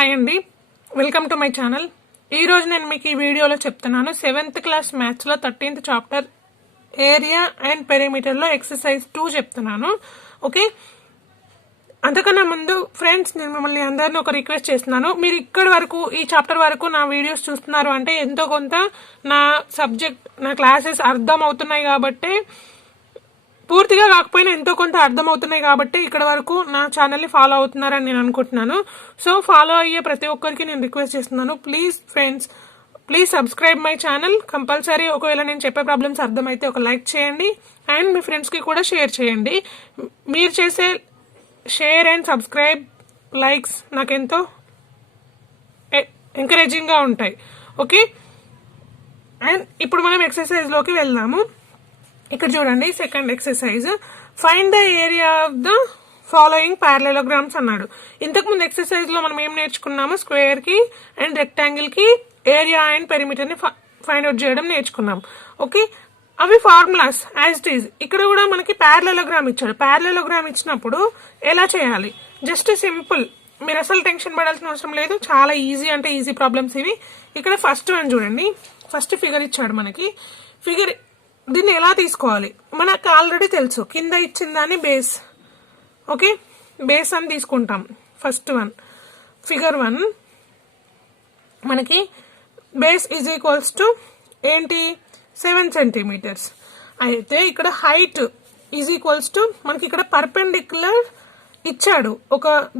Hi అండి, welcome to my channel. ఈరోజు నేను మీకు ఈ వీడియోలో చెప్తున్నాను 7th క్లాస్ మ్యాథ్స్లో 13th చాప్టర్ ఏరియా అండ్ పెరిమీటర్లో ఎక్సర్సైజ్ 2 చెప్తున్నాను. ఓకే, అంతకన్నా ముందు ఫ్రెండ్స్ నేను మిమ్మల్ని అందరినీ ఒక రిక్వెస్ట్ చేస్తున్నాను. మీరు ఇక్కడి వరకు ఈ చాప్టర్ వరకు నా వీడియోస్ చూస్తున్నారు అంటే ఎంతో కొంత నా సబ్జెక్ట్ నా క్లాసెస్ అర్థం అవుతున్నాయి కాబట్టి, పూర్తిగా కాకపోయినా ఎంతో కొంత అర్థమవుతున్నాయి కాబట్టి ఇక్కడ వరకు నా ఛానల్ని ఫాలో అవుతున్నారని నేను అనుకుంటున్నాను. సో ఫాలో అయ్యే ప్రతి ఒక్కరికి నేను రిక్వెస్ట్ చేస్తున్నాను, please friends, please subscribe my channel. Compulsory ఒకవేళ నేను చెప్పే ప్రాబ్లమ్స్ అర్థమైతే ఒక లైక్ చేయండి అండ్ మీ ఫ్రెండ్స్కి కూడా షేర్ చేయండి. మీరు చేసే షేర్ అండ్ సబ్స్క్రైబ్ లైక్స్ నాకెంతో ఎంకరేజింగ్గా ఉంటాయి. ఓకే, అండ్ ఇప్పుడు మనం ఎక్సర్సైజ్లోకి వెళ్దాము. ఇక్కడ చూడండి, second exercise, find the area of the following parallelograms అన్నాడు. ఇంతకుముందు ఎక్సర్సైజ్ లో మనం ఏం నేర్చుకున్నాము, స్క్వేర్ కి అండ్ రెక్టాంగిల్ కి ఏరియా అండ్ పెరిమీటర్ ని ఫైండ్ అవుట్ చేయడం నేర్చుకున్నాం. ఓకే, అవి ఫార్ములాస్ యాజ్ ఇట్ ఈజ్. ఇక్కడ కూడా మనకి ప్యారలలోగ్రామ్ ఇచ్చాడు. ప్యారలలోగ్రామ్ ఇచ్చినప్పుడు ఎలా చేయాలి, జస్ట్ సింపుల్, మీరు అసలు టెన్షన్ పడాల్సిన అవసరం లేదు. చాలా ఈజీ అంటే ఈజీ ప్రాబ్లమ్స్ ఇవి. ఇక్కడ ఫస్ట్ వన్ చూడండి, ఫస్ట్ ఫిగర్ ఇచ్చాడు మనకి. ఫిగర్ దీన్ని ఎలా తీసుకోవాలి మనకు ఆల్రెడీ తెలుసు, కింద ఇచ్చిన దాన్ని బేస్. ఓకే, బేస్ అని తీసుకుంటాం. ఫస్ట్ వన్ ఫిగర్ 1 మనకి బేస్ ఈజ్ ఈక్వల్స్ టు ఏంటి, 7 సెంటీమీటర్స్. అయితే ఇక్కడ హైట్ ఈజ్ ఈక్వల్స్ టు మనకి ఇక్కడ పర్పెండిక్యులర్ ఇచ్చాడు.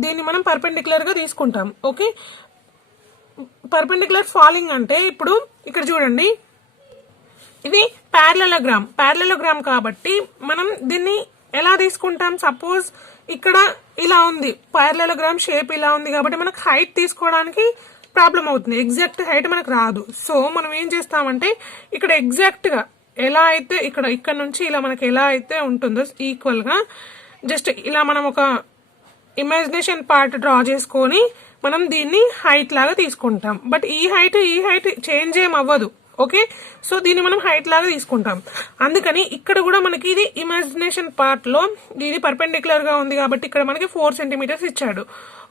దీన్ని మనం పర్పెండిక్యులర్ గా తీసుకుంటాం. ఓకే, పర్పెండిక్యులర్ ఫాలింగ్ అంటే ఇప్పుడు ఇక్కడ చూడండి, ఇది ప్యారలలోగ్రామ్ కాబట్టి మనం దీన్ని ఎలా తీసుకుంటాం, సపోజ్ ఇక్కడ ఇలా ఉంది, ప్యారలలోగ్రామ్ షేప్ ఇలా ఉంది కాబట్టి మనకు హైట్ తీసుకోవడానికి ప్రాబ్లం అవుతుంది. ఎగ్జాక్ట్ హైట్ మనకు రాదు. సో మనం ఏం చేస్తామంటే ఇక్కడ ఎగ్జాక్ట్ గా ఎలా అయితే ఇక్కడ నుంచి ఇలా మనకి ఎలా అయితే ఉంటుందో ఈక్వల్ గా జస్ట్ ఇలా మనం ఒక ఇమాజినేషన్ పార్ట్ డ్రా చేసుకొని మనం దీన్ని హైట్ లాగా తీసుకుంటాం. బట్ ఈ హైట్ చేంజ్ ఏం అవ్వదు. ఓకే, సో దీన్ని మనం హైట్ లాగా తీసుకుంటాం. అందుకని ఇక్కడ కూడా మనకి ఇది ఇమాజినేషన్ పార్ట్ లో ఇది పర్పెండిక్యులర్ గా ఉంది కాబట్టి ఇక్కడ మనకి 4 సెంటీమీటర్స్ ఇచ్చాడు.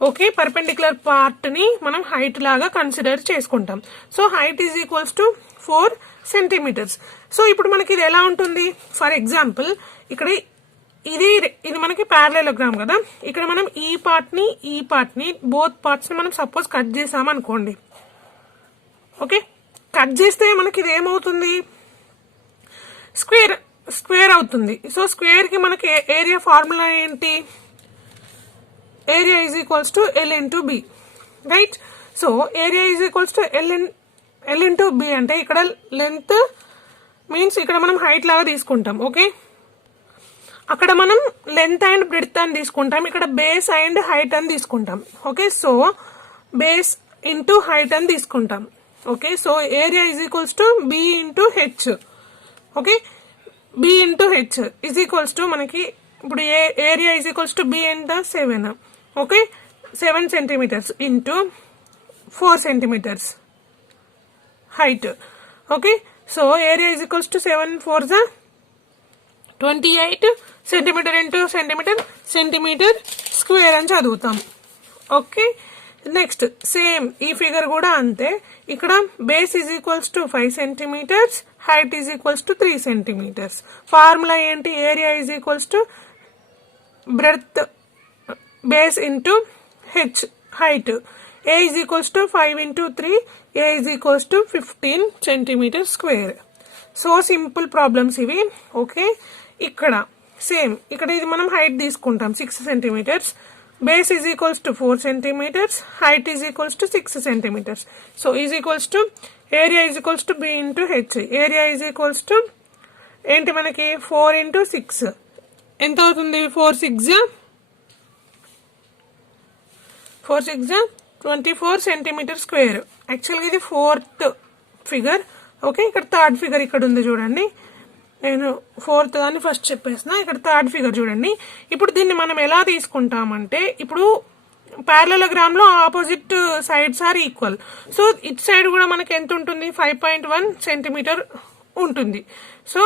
ఓకే, పర్పెండిక్యులర్ పార్ట్ ని మనం హైట్ లాగా కన్సిడర్ చేసుకుంటాం. So height is equals to 4 centimetres. So ఇప్పుడు మనకి ఇది ఎలా ఉంటుంది, ఫర్ ఎగ్జాంపుల్ ఇక్కడ ఇది మనకి ప్యారలలోగ్రామ్ కదా, ఇక్కడ మనం ఈ పార్ట్ ని బోత్ పార్ట్స్ ని మనం సపోజ్ కట్ చేసాం అనుకోండి. ఓకే, కట్ చేస్తే మనకి ఇది ఏమవుతుంది, స్క్వేర్ అవుతుంది. సో స్క్వేర్ కి మనకి ఏరియా ఫార్ములా ఏంటి, area is equals to L into B, right. So area is equals to L into B అంటే ఇక్కడ లెంత్ మీన్స్ ఇక్కడ మనం హైట్ లాగా తీసుకుంటాం. ఓకే, అక్కడ మనం లెంత్ అండ్ బ్రెడ్త్ అని తీసుకుంటాం, ఇక్కడ బేస్ అండ్ హైట్ అని తీసుకుంటాం. Okay, so base into height అని తీసుకుంటాం. Okay, so area is equals to B into H. Okay, B into H is equals to మనకి ఇప్పుడు area is equals to B and 7. Okay, 7 centimetres into 4 centimetres height. Okay, so area is equals to 7 4 28 centimetre into centimetre square అని చదువుతాం. Okay, next same ఈ figure కూడా అంతే. ఇక్కడ base is equals to 5 centimetres, height is equals to 3 centimetres. Formula ఏంటి, area is equals to breadth base into H height. A is equals to 5 into 3, A is equals to 15 centimetre square. So simple problems ఇవి. Okay, ఇక్కడ same ఇక్కడ ఇది మనం height తీసుకుంటాం 6 centimetres, base is equals to 4 centimeters, height is equals to 6 centimeters. So is equals to area is equals to b into h. Area is equals to ఏంటి మనకి 4 into 6 ఎంత అవుతుంది, 4 6 24 సెంటీమీటర్ స్క్వేర్. యాక్చువల్గా ఇది 4th ఫిగర్. ఓకే, ఇక్కడ 3rd figure ఇక్కడ ఉంది చూడండి, నేను 4th దాన్ని ఫస్ట్ చెప్పేసిన. ఇక్కడ 3rd ఫిగర్ చూడండి. ఇప్పుడు దీన్ని మనం ఎలా తీసుకుంటామంటే, ఇప్పుడు ప్యారలలోగ్రామ్ లో opposite sides are equal. So it side కూడా మనకి ఎంత ఉంటుంది, 5.1 సెంటీమీటర్ ఉంటుంది. సో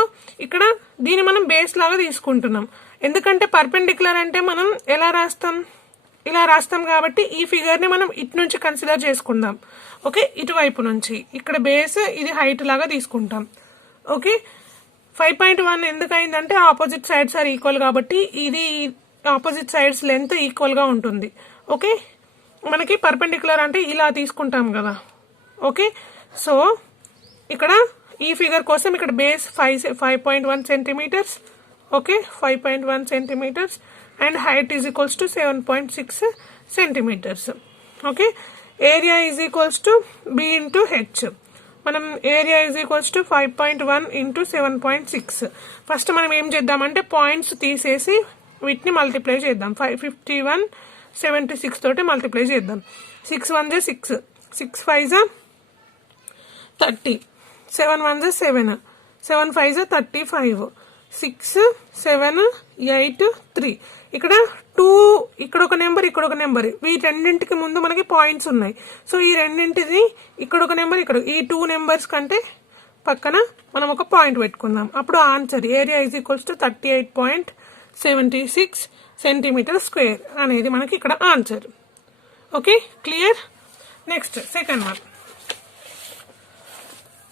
ఇక్కడ దీన్ని మనం బేస్ లాగా తీసుకుంటున్నాం. ఎందుకంటే పర్పెండిక్యులర్ అంటే మనం ఎలా రాస్తాం, ఇలా రాస్తాం కాబట్టి ఈ ఫిగర్ని మనం ఇటు నుంచి కన్సిడర్ చేసుకుందాం. ఓకే, ఇటువైపు నుంచి ఇక్కడ బేస్ ఇది హైట్ లాగా తీసుకుంటాం. ఓకే, 5.1 ఎందుకు అయిందంటే ఆపోజిట్ సైడ్స్ ఆర్ ఈక్వల్ కాబట్టి ఇది ఆపోజిట్ సైడ్స్ లెంత్ ఈక్వల్గా ఉంటుంది. ఓకే, మనకి పర్పెండిక్యులర్ అంటే ఇలా తీసుకుంటాం కదా. ఓకే, సో ఇక్కడ ఈ ఫిగర్ కోసం ఇక్కడ base 5.1 centimetres. Okay, 5.1 centimetres and height is equals to 7.6 centimetres. Okay, area is equals to B into H. మనం area is equals to 5.1 into 7.6. First మనం ఏం చేద్దామంటే పాయింట్స్ తీసేసి వీటిని మల్టిప్లై చేద్దాం. 5176 తోటి మల్టిప్లై చేద్దాం. 6 1 6, 6 5 30, 7 1 7, 7 5 35, 6 7 8 3. ఇక్కడ 2, ఇక్కడ ఒక నెంబర్ ఇక్కడ ఒక నెంబర్, ఈ రెండింటికి ముందు మనకి పాయింట్స్ ఉన్నాయి. సో ఈ రెండింటిది ఇక్కడ ఒక నెంబర్ ఇక్కడ, ఈ 2 నెంబర్స్ కంటే పక్కన మనం ఒక పాయింట్ పెట్టుకుందాం. అప్పుడు answer area is equals to 38.76 centimetre square అనేది మనకి ఇక్కడ answer. Okay, clear. Next second one.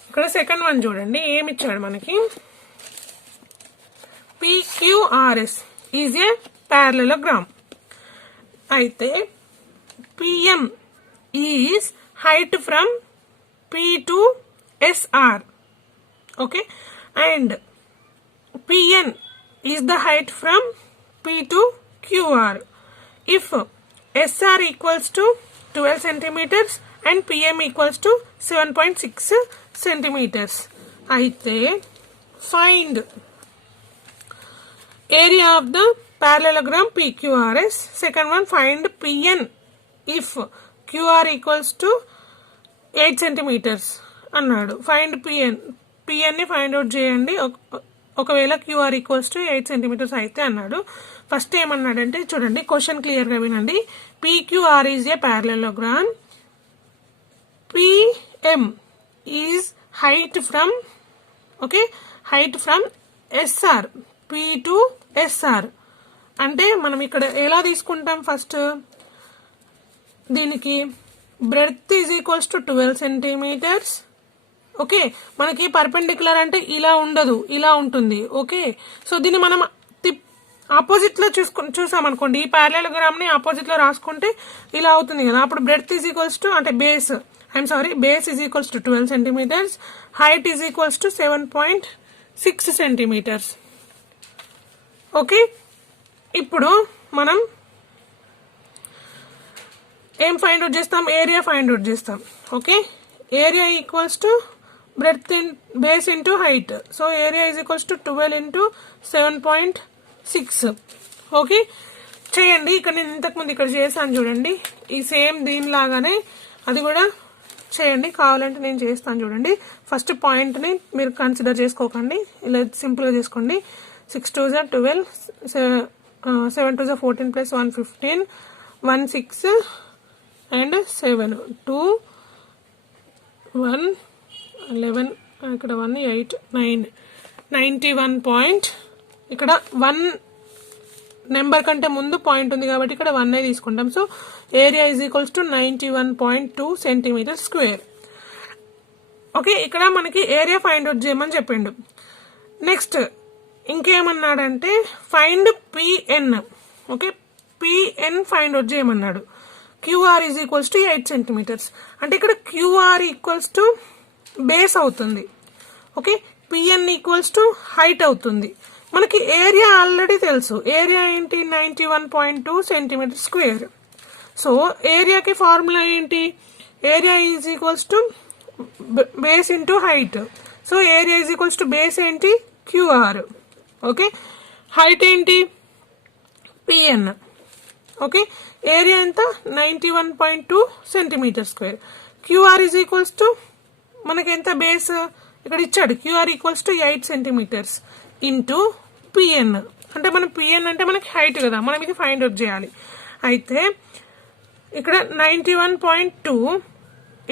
ఇక్కడ సెకండ్ వన్ చూడండి ఏమి ఇచ్చాడు మనకి. PQRS is a parallelogram. అయితే PM is height from P to SR. Okay, and PN is the height from P to QR. If SR equals to 12 centimeters and PM equals to 7.6 centimeters. అయితే find area of the parallelogram PQRS. Second one, find PN if QR equals to 8 centimeters అన్నాడు. Find పిఎన్ని find out చేయండి ఒకవేళ QR equals to 8 centimetres అయితే అన్నాడు. First ఏమన్నాడంటే చూడండి, question క్లియర్గా వినండి. PQR is a parallelogram. PM is height from, okay, height from SR, P to SR. అంటే మనం ఇక్కడ ఎలా తీసుకుంటాం, ఫస్ట్ దీనికి breadth is equals to 12 centimetres. Okay, మనకి పర్పెండిక్యులర్ అంటే ఇలా ఉండదు, ఇలా ఉంటుంది. ఓకే, సో దీన్ని మనం ఆపోజిట్ లో చూసామనుకోండి, ఈ ప్యారలెలోగ్రామ్ ని ఆపోజిట్ లో రాసుకుంటే ఇలా అవుతుంది కదా. అప్పుడు బ్రెడ్త్ ఈజ్ ఈక్వల్స్ టు, అంటే base base is equals to 12 centimetres, height is equals to 7.6 centimetres. Okay, ఇప్పుడు మనం ఏం ఫైండ్ అవుట్ చేస్తాం, ఏరియా ఫైండ్ అవుట్ చేస్తాం. Okay, area equals to breadth base into height. So area is equals to 12 into 7.6. Okay, చేయండి. ఇక్కడ నేను ఇంతకుముందు ఇక్కడ చేశాను చూడండి, ఈ సేమ్ దీనిలాగానే అది కూడా చేయండి. కావాలంటే నేను చేస్తాను చూడండి. ఫస్ట్ పాయింట్ని మీరు కన్సిడర్ చేసుకోకండి, ఇలా సింపుల్గా చేసుకోండి. 6 2 12, 7 2 14 plus 1 15, 1 6 and 7 2 1 11, ఇక్కడ 1 8 9 91 పాయింట్. ఇక్కడ 1 నెంబర్ కంటే ముందు పాయింట్ ఉంది కాబట్టి ఇక్కడ 1 తీసుకుంటాం. So area is equals to 91.2 centimetre square. Okay, ఇక్కడ మనకి ఏరియా ఫైండ్ అవుట్ చేయమని చెప్పిండు. నెక్స్ట్ ఇంకేమన్నాడంటే find PN. Okay, PN find out చేయమన్నాడు. QR is equals to 8 centimetres. అంటే ఇక్కడ క్యూఆర్ ఈక్వల్స్ టు బేస్ అవుతుంది. Okay, PN equals to height అవుతుంది. మనకి ఏరియా ఆల్రెడీ తెలుసు, ఏరియా ఏంటి 91.2 సెంటీమీటర్ స్క్వేర్. సో ఏరియాకి ఫార్ములా ఏంటి, area is equals to base into height. So area is equals to base ఏంటి క్యూఆర్. ఓకే, హైట్ ఏంటి PN. Okay, area ఎంత 91.2 centimetre square. QR is equals to మనకి ఎంత base ఇక్కడ ఇచ్చాడు, QR equals to 8 centimetres into PN. అంటే మనం PN అంటే మనకి హైట్ కదా, మనం ఇది ఫైండ్ అవుట్ చేయాలి. అయితే ఇక్కడ 91.2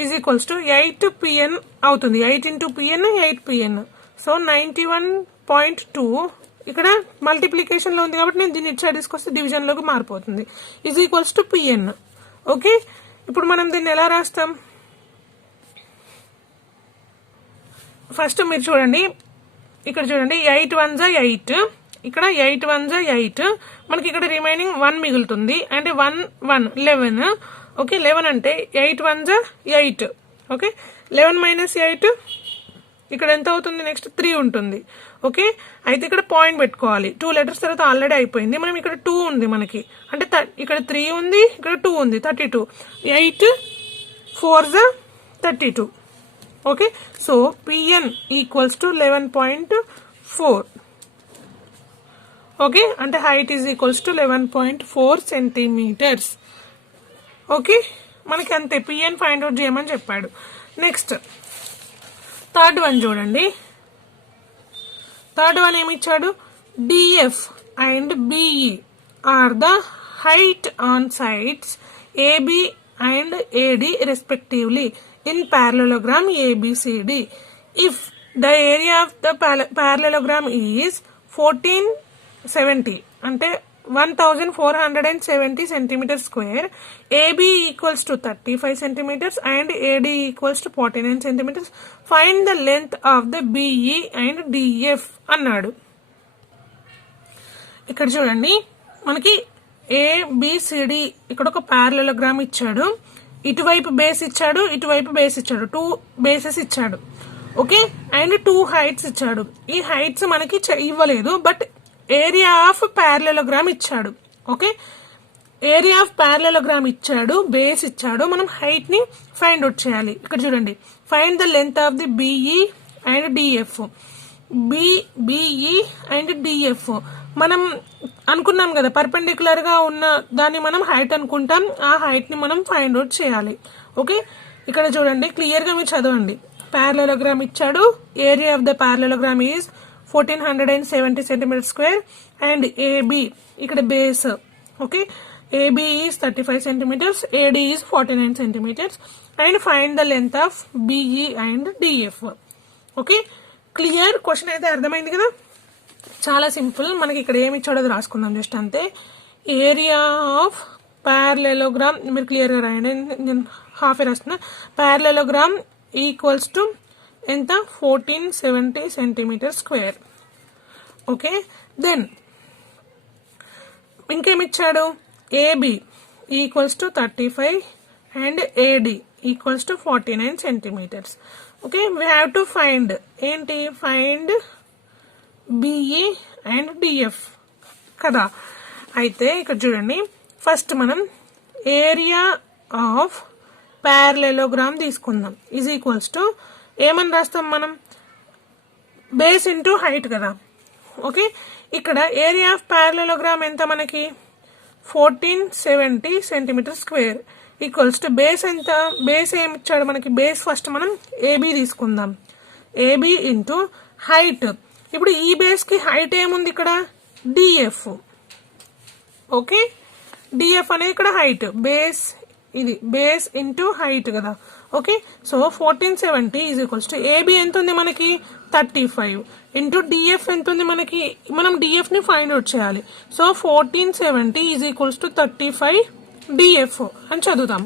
ఈజ్ ఈక్వల్స్ టు 8 పిఎన్ అవుతుంది. 8 ఇంటూ పిఎన్ 8 పిఎన్. సో 91.2 ఇక్కడ మల్టిప్లికేషన్ లో ఉంది కాబట్టి నేను దీన్ని ఇటు సైడ్ తీసుకొస్తే డివిజన్ లోకి మారిపోతుంది. Is equals to PN. Okay, ఇప్పుడు మనం దీన్ని ఎలా రాస్తాం? ఫస్ట్ మీరు చూడండి, ఇక్కడ చూడండి 8 1 8, ఇక్కడ 8 1 8, మనకి ఇక్కడ రిమైనింగ్ 1 మిగులుతుంది. అంటే 1 1 11. ఓకే, 11 అంటే 8 1 8. ఓకే, 11 మైనస్ 8 ఇక్కడ ఎంత అవుతుంది? నెక్స్ట్ 3 ఉంటుంది. ఓకే, అయితే ఇక్కడ పాయింట్ పెట్టుకోవాలి. 2 లెటర్స్ తర్వాత ఆల్రెడీ అయిపోయింది. మనం ఇక్కడ 2 ఉంది మనకి, అంటే ఇక్కడ 3 ఉంది, ఇక్కడ 2 ఉంది, 32. 8 4 32. Okay, so PN equals to 11.4. Okay, అంటే height is equals to 11.4 centimetres. Okay, మనకి అంతే, పిఎన్ ఫైండ్ అవుట్ చేయమని చెప్పాడు. నెక్స్ట్ థర్డ్ వన్ చూడండి. థర్డ్ వన్ ఏమి ఇచ్చాడు? DF and BE are the height on sides AB and AD respectively in parallelogram ABCD if the area of the parallelogram is 1470 అంటే 1470 centimeters square, AB equals to 35 centimeters and AD equals to 49 centimeters. Find the length of the BE and DF అన్నాడు. ఇక్కడ చూడండి, మనకి ABCD ఇక్కడ ఒక పారలెలోగ్రామ్ ఇచ్చాడు. ఇటువైపు base ఇచ్చాడు, ఇటువైపు బేస్ ఇచ్చాడు, 2 బేసెస్ ఇచ్చాడు. ఓకే, అండ్ 2 హైట్స్ ఇచ్చాడు. ఈ హైట్స్ మనకి ఇవ్వలేదు, బట్ ఏరియా ఆఫ్ పారలెలోగ్రామ్ ఇచ్చాడు. ఓకే, ఏరియా ఆఫ్ పారలెలోగ్రామ్ ఇచ్చాడు, బేస్ ఇచ్చాడు. మనం హైట్ ని ఫైండ్ అవుట్ చేయాలి. ఇక్కడ చూడండి, find the length of the BE and DF. BE and DF మనం అనుకున్నాం కదా, పర్పెండిక్యులర్ గా ఉన్న దాన్ని మనం హైట్ అనుకుంటాం. ఆ హైట్ ని మనం ఫైండ్ అవుట్ చేయాలి. ఓకే, ఇక్కడ చూడండి, క్లియర్ గా మీరు చదవండి. పారలెలోగ్రామ్ ఇచ్చాడు, area of the parallelogram is 1470 centimetre square and AB ఇక్కడ base. Okay, AB is 35 centimetres, AD is 49 centimetres and find the length of BE and DF. Okay, clear? Question అయితే అర్థమైంది కదా, చాలా సింపుల్. మనకి ఇక్కడ ఏమి ఇచ్చాడో అది రాసుకుందాం జస్ట్ అంతే. ఏరియా ఆఫ్ పారలెలోగ్రామ్ మీరు క్లియర్ గా రాయండి, నేను హాఫ్ రాస్తున్నా. పారలెలోగ్రామ్ ఈక్వల్స్ టు ఎంత? 1470 సెంటీమీటర్ స్క్వేర్. ఓకే, దెన్ ఇంకేమిచ్చాడు? AB equals to 35 and AD equals to 49 centimetres. Okay, we have to find ఏంటి? ఫైండ్ బిఈ అండ్ డిఎఫ్ కదా. అయితే ఇక్కడ చూడండి, ఫస్ట్ మనం ఏరియా ఆఫ్ పారలెలోగ్రామ్ తీసుకుందాం. ఈజ్ ఈక్వల్స్ టు ఏమని రాస్తాం మనం? బేస్ ఇంటూ హైట్ కదా. ఓకే, ఇక్కడ ఏరియా ఆఫ్ పారలెలోగ్రామ్ ఎంత మనకి? 1470 centimetre square equals to base ఎంత? బేస్ ఏమి ఇచ్చాడు మనకి? బేస్ ఫస్ట్ మనం ఏబి తీసుకుందాం. AB into height. ఇప్పుడు ఈ బేస్ కి హైట్ ఏముంది ఇక్కడ? డిఎఫ్. ఓకే, డిఎఫ్ అనేది ఇక్కడ హైట్. బేస్ ఇది బేస్ ఇంటూ హైట్ కదా. Okay, so 1470 is equals to AB ఎంత ఉంది మనకి? 35 ఇంటూ డిఎఫ్ ఎంత ఉంది మనకి? మనం డిఎఫ్ ని ఫైండ్ అవుట్ చేయాలి. So 1470 is equals to 35 DF అని చదువుతాం.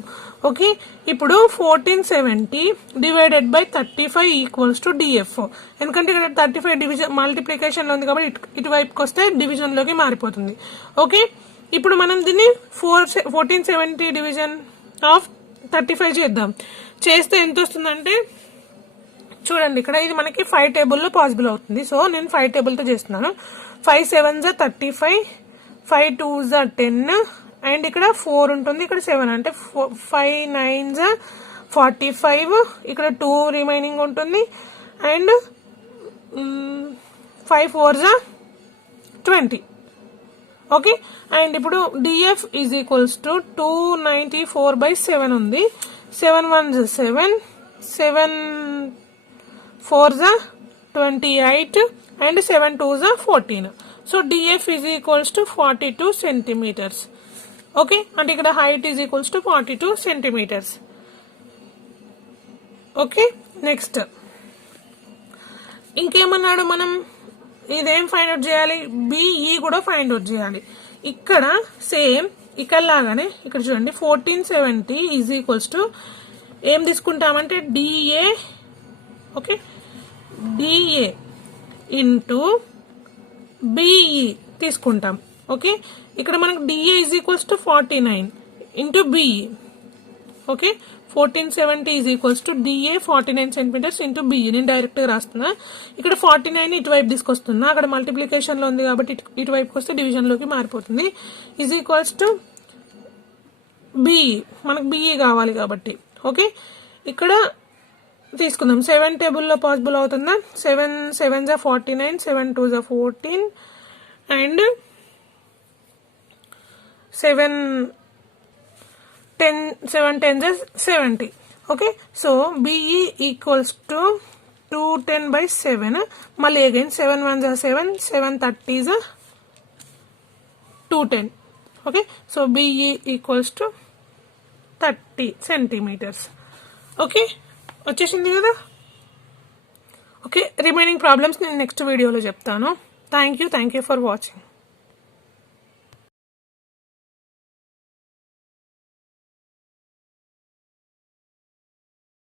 ఓకే, ఇప్పుడు 1470 divided by 35 equals to DF. ఎందుకంటే ఇక్కడ 35 డివిజన్ మల్టిప్లికేషన్ లో ఉంది కాబట్టి ఇటువైపుకి వస్తే డివిజన్ లోకి మారిపోతుంది. ఓకే, ఇప్పుడు మనం దీన్ని 1470 డివిజన్ ఆఫ్ 35 చేద్దాం. చేస్తే ఎంత వస్తుందంటే చూడండి, ఇక్కడ ఇది మనకి 5 టేబుల్లో పాసిబుల్ అవుతుంది. సో నేను 5 టేబుల్తో చేస్తున్నాను. 5 7 35, 5 2 10 అండ్ ఇక్కడ 4 ఉంటుంది, ఇక్కడ 7 అంటే 5 9 45, ఇక్కడ 2 రిమైనింగ్ ఉంటుంది అండ్ 5 4 20. ఓకే, అండ్ ఇప్పుడు డిఎఫ్ ఈజ్ ఈక్వల్స్ టు 294/7 ఉంది. 7 1 7, 7 4 28 and 7 2 14. So DF is equals to 42 centimeters. Okay, అంటే ఇక్కడ height is equals to 42 centimetres. Okay, next ఇంకేమన్నాడు మనం? ఇదేం ఫైండ్ అవుట్ చేయాలి, బిఈ కూడా ఫైండ్ అవుట్ చేయాలి. ఇక్కడ సేమ్ ఇక్కడ లాగానే ఇక్కడ చూడండి 1470 ఈజ్ ఈక్వల్స్ టు ఏం తీసుకుంటామంటే DA, okay, DA into BE తీసుకుంటాం. ఓకే, ఇక్కడ మనకు DA is equals to 49 into BE. Okay, 1470 is equals to DA 49 centimetres into BE. నేను డైరెక్ట్ గా రాస్తున్నా. ఇక్కడ 49 ఇటువైపు తీసుకొస్తున్నా, అక్కడ మల్టిప్లికేషన్ లో ఉంది కాబట్టి ఇటువైపుకి వస్తే డివిజన్ లోకి మారిపోతుంది. ఈజ్ ఈక్వల్స్ టు బిఈ, మనకు బిఈ కావాలి కాబట్టి. ఓకే, ఇక్కడ తీసుకుందాం. 7 టేబుల్లో పాసిబుల్ అవుతుందా? 7 7 49, 7 2 14 and 7 10 70. Okay, so BE equals to 210/7. మళ్ళీ again 7 1 7, 7 30 210. Okay, so BE equals to 30 centimetres. Okay, వచ్చేసింది కదా. ఓకే, రిమైనింగ్ ప్రాబ్లమ్స్ నేను నెక్స్ట్ వీడియోలో చెప్తాను. Thank you for watching.